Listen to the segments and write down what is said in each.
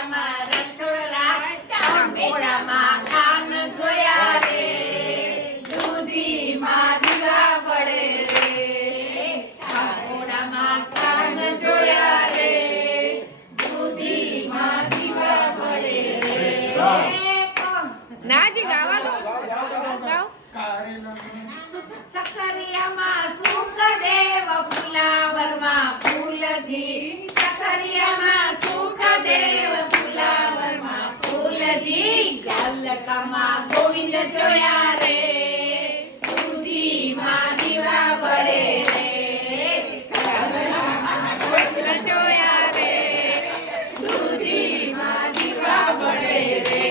સખરિયામાં રણછોડરાય ટામેટામાં ખાન જોયા રે દૂધીમાં દીવા પડે રે ટામેટામાં ખાન જોયા રે દૂધીમાં દીવા પડે રે નાજી ગાવા દો ગાઓ સખરિયામાં સુખદેવ ફુલાવરમાં ફૂલજી સખરિયામાં સુખદેવ ફુલાવરમાં ફૂલજી ગલકામાં ગોવિંદ જોયા રે દૂધીમાં દીવા પડે રે ગલકામાં ગોવિંદ જોયા રે દૂધીમાં દીવા પડે રે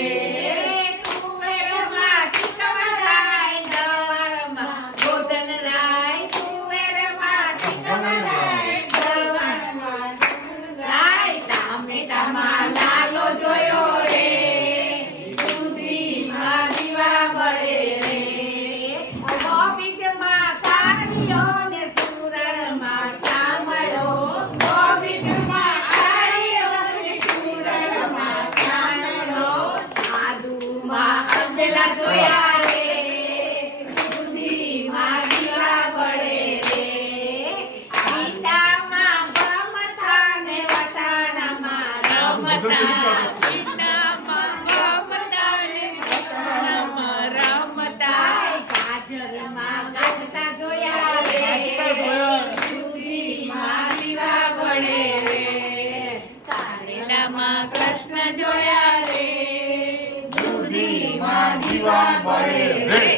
લાલો જોયો રે દૂધીમાં દીવા પડે રે ગોબીજમાં કાળીઓ ને સુરણમાં શામળો ગોબીજમાં કાળીઓ ને સુરણમાં શામળો આદુમાં અબેલા જોયા રે દૂધીમાં દીવા પડે રે ઈટામાં ગમથા ને વટાણામાં ગાજરમાં ગાજતા જોયા રે દૂધીમાં દીવા પડે રે કારેલામાં કૃષ્ણ જોયા રે દૂધીમાં દીવા પડે રે